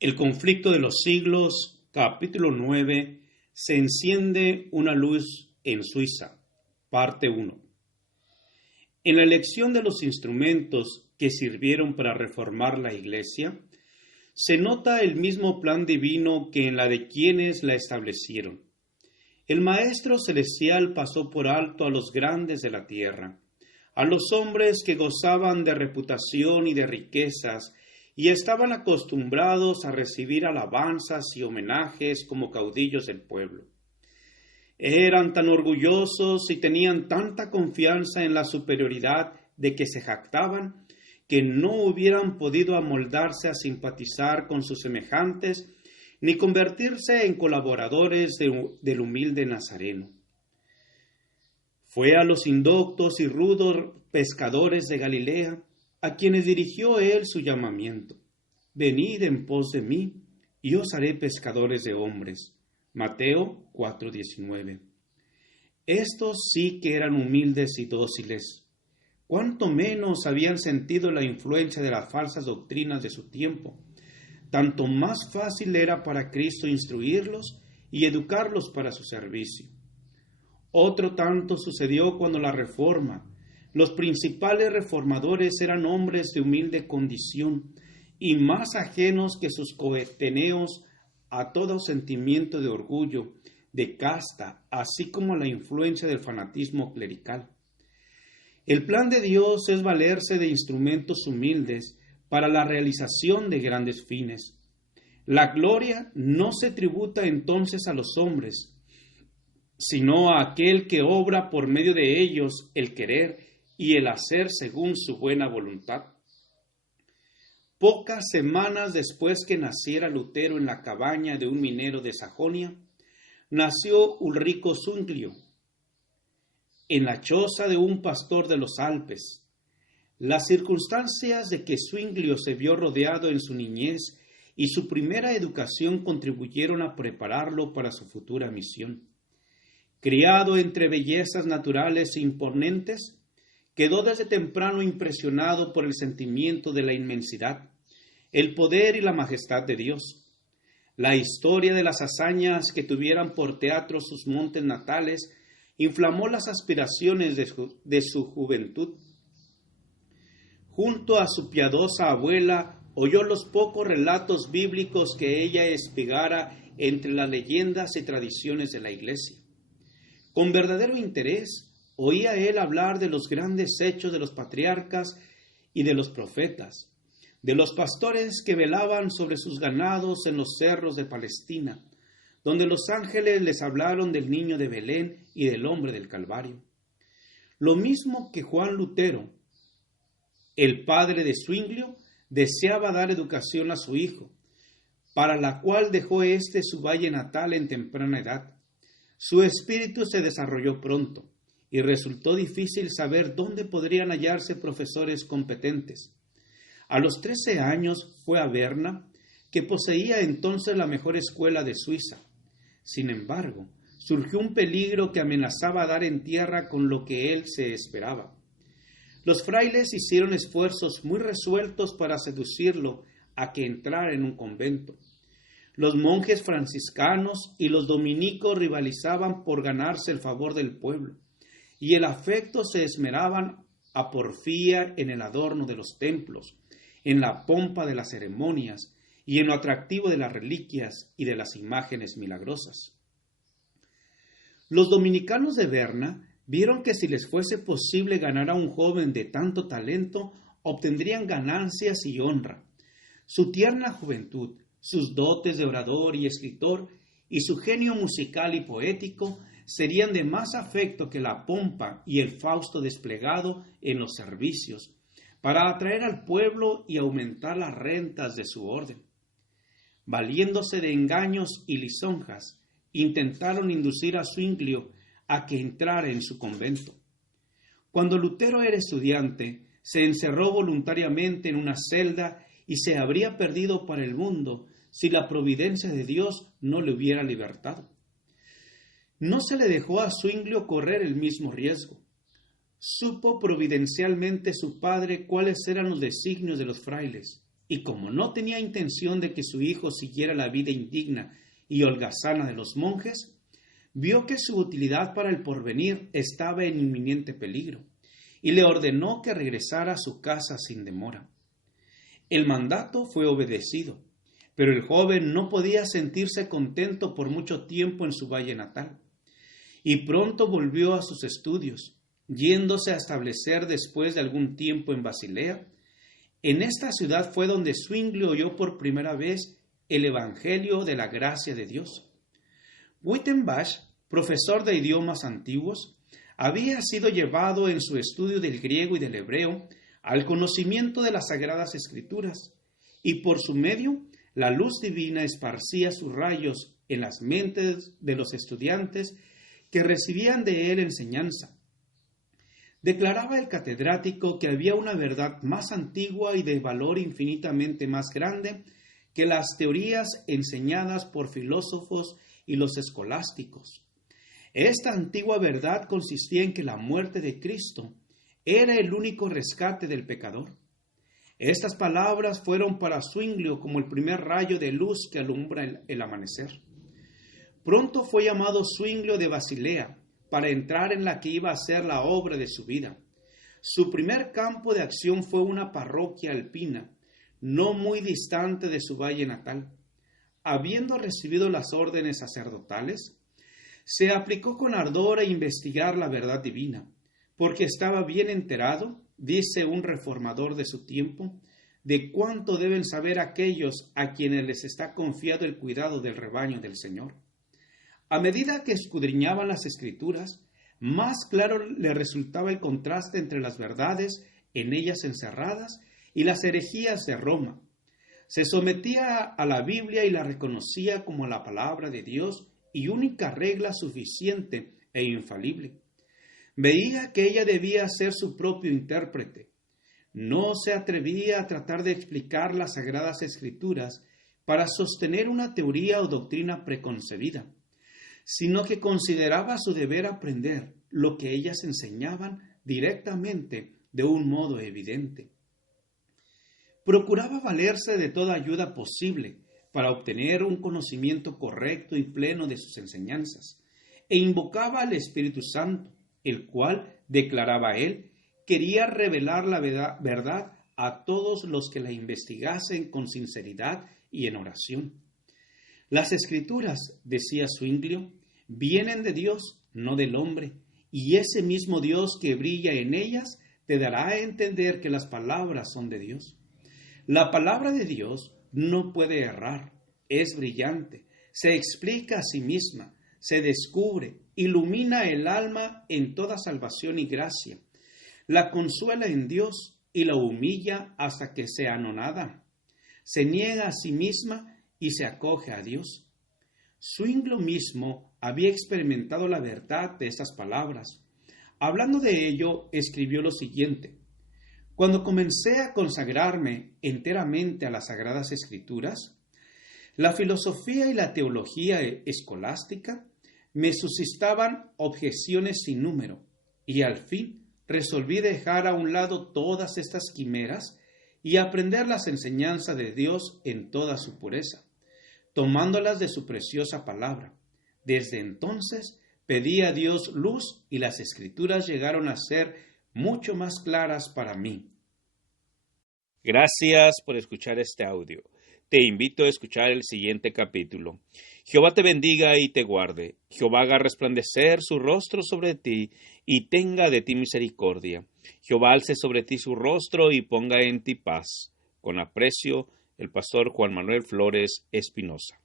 El conflicto de los siglos, capítulo 9, se enciende una luz en Suiza, parte 1. En la elección de los instrumentos que sirvieron para reformar la Iglesia, se nota el mismo plan divino que en la de quienes la establecieron. El Maestro Celestial pasó por alto a los grandes de la tierra, a los hombres que gozaban de reputación y de riquezas, y estaban acostumbrados a recibir alabanzas y homenajes como caudillos del pueblo. Eran tan orgullosos y tenían tanta confianza en la superioridad de que se jactaban, que no hubieran podido amoldarse a simpatizar con sus semejantes, ni convertirse en colaboradores del humilde Nazareno. Fue a los indoctos y rudos pescadores de Galilea a quienes dirigió él su llamamiento. Venid en pos de mí, y os haré pescadores de hombres. Mateo 4:19. Estos sí que eran humildes y dóciles. Cuánto menos habían sentido la influencia de las falsas doctrinas de su tiempo. Tanto más fácil era para Cristo instruirlos y educarlos para su servicio. Otro tanto sucedió cuando la Reforma. Los principales reformadores eran hombres de humilde condición y más ajenos que sus coetáneos a todo sentimiento de orgullo, de casta, así como a la influencia del fanatismo clerical. El plan de Dios es valerse de instrumentos humildes para la realización de grandes fines. La gloria no se tributa entonces a los hombres, sino a aquel que obra por medio de ellos el querer y el hacer según su buena voluntad. Pocas semanas después que naciera Lutero en la cabaña de un minero de Sajonia, nació Ulrico Zwinglio en la choza de un pastor de los Alpes. Las circunstancias de que Zwinglio se vio rodeado en su niñez y su primera educación contribuyeron a prepararlo para su futura misión. Criado entre bellezas naturales e imponentes, quedó desde temprano impresionado por el sentimiento de la inmensidad, el poder y la majestad de Dios. La historia de las hazañas que tuvieran por teatro sus montes natales inflamó las aspiraciones de su juventud. Junto a su piadosa abuela, oyó los pocos relatos bíblicos que ella espigara entre las leyendas y tradiciones de la Iglesia. Con verdadero interés, oía él hablar de los grandes hechos de los patriarcas y de los profetas, de los pastores que velaban sobre sus ganados en los cerros de Palestina, donde los ángeles les hablaron del niño de Belén y del hombre del Calvario. Lo mismo que Juan Lutero, el padre de Zwinglio, deseaba dar educación a su hijo, para la cual dejó éste su valle natal en temprana edad. Su espíritu se desarrolló pronto, y resultó difícil saber dónde podrían hallarse profesores competentes. A los 13 años fue a Berna, que poseía entonces la mejor escuela de Suiza. Sin embargo, surgió un peligro que amenazaba dar en tierra con lo que él se esperaba. Los frailes hicieron esfuerzos muy resueltos para seducirlo a que entrara en un convento. Los monjes franciscanos y los dominicos rivalizaban por ganarse el favor del pueblo, y el afecto se esmeraban a porfía en el adorno de los templos, en la pompa de las ceremonias y en lo atractivo de las reliquias y de las imágenes milagrosas. Los dominicanos de Berna vieron que si les fuese posible ganar a un joven de tanto talento, obtendrían ganancias y honra. Su tierna juventud, sus dotes de orador y escritor y su genio musical y poético serían de más afecto que la pompa y el fausto desplegado en los servicios, para atraer al pueblo y aumentar las rentas de su orden. Valiéndose de engaños y lisonjas, intentaron inducir a Zwinglio a que entrara en su convento. Cuando Lutero era estudiante, se encerró voluntariamente en una celda y se habría perdido para el mundo si la providencia de Dios no le hubiera libertado. No se le dejó a Zwinglio correr el mismo riesgo. Supo providencialmente su padre cuáles eran los designios de los frailes, y como no tenía intención de que su hijo siguiera la vida indigna y holgazana de los monjes, vio que su utilidad para el porvenir estaba en inminente peligro, y le ordenó que regresara a su casa sin demora. El mandato fue obedecido, pero el joven no podía sentirse contento por mucho tiempo en su valle natal, y pronto volvió a sus estudios, yéndose a establecer después de algún tiempo en Basilea. En esta ciudad fue donde Zwingli oyó por primera vez el Evangelio de la gracia de Dios. Wyttenbach, profesor de idiomas antiguos, había sido llevado en su estudio del griego y del hebreo al conocimiento de las Sagradas Escrituras, y por su medio la luz divina esparcía sus rayos en las mentes de los estudiantes que recibían de él enseñanza. Declaraba el catedrático que había una verdad más antigua y de valor infinitamente más grande que las teorías enseñadas por filósofos y los escolásticos. Esta antigua verdad consistía en que la muerte de Cristo era el único rescate del pecador. Estas palabras fueron para Zwingli como el primer rayo de luz que alumbra el amanecer. Pronto fue llamado Zwingli de Basilea para entrar en la que iba a ser la obra de su vida. Su primer campo de acción fue una parroquia alpina, no muy distante de su valle natal. Habiendo recibido las órdenes sacerdotales, se aplicó con ardor a investigar la verdad divina, porque estaba bien enterado, dice un reformador de su tiempo, de cuánto deben saber aquellos a quienes les está confiado el cuidado del rebaño del Señor. A medida que escudriñaban las Escrituras, más claro le resultaba el contraste entre las verdades en ellas encerradas y las herejías de Roma. Se sometía a la Biblia y la reconocía como la palabra de Dios y única regla suficiente e infalible. Veía que ella debía ser su propio intérprete. No se atrevía a tratar de explicar las Sagradas Escrituras para sostener una teoría o doctrina preconcebida, sino que consideraba su deber aprender lo que ellas enseñaban directamente de un modo evidente. Procuraba valerse de toda ayuda posible para obtener un conocimiento correcto y pleno de sus enseñanzas, e invocaba al Espíritu Santo, el cual, declaraba él, quería revelar la verdad a todos los que la investigasen con sinceridad y en oración. Las Escrituras, decía Zwingli, vienen de Dios, no del hombre, y ese mismo Dios que brilla en ellas te dará a entender que las palabras son de Dios. La palabra de Dios no puede errar, es brillante, se explica a sí misma, se descubre, ilumina el alma en toda salvación y gracia, la consuela en Dios y la humilla hasta que sea anonada, se niega a sí misma y se acoge a Dios. Zwingli mismo había experimentado la verdad de estas palabras. Hablando de ello, escribió lo siguiente: cuando comencé a consagrarme enteramente a las Sagradas Escrituras, la filosofía y la teología escolástica me suscitaban objeciones sin número, y al fin resolví dejar a un lado todas estas quimeras y aprender las enseñanzas de Dios en toda su pureza, tomándolas de su preciosa palabra. Desde entonces pedí a Dios luz y las Escrituras llegaron a ser mucho más claras para mí. Gracias por escuchar este audio. Te invito a escuchar el siguiente capítulo. Jehová te bendiga y te guarde. Jehová haga resplandecer su rostro sobre ti y tenga de ti misericordia. Jehová alce sobre ti su rostro y ponga en ti paz. Con aprecio, el pastor Juan Manuel Flores Espinosa.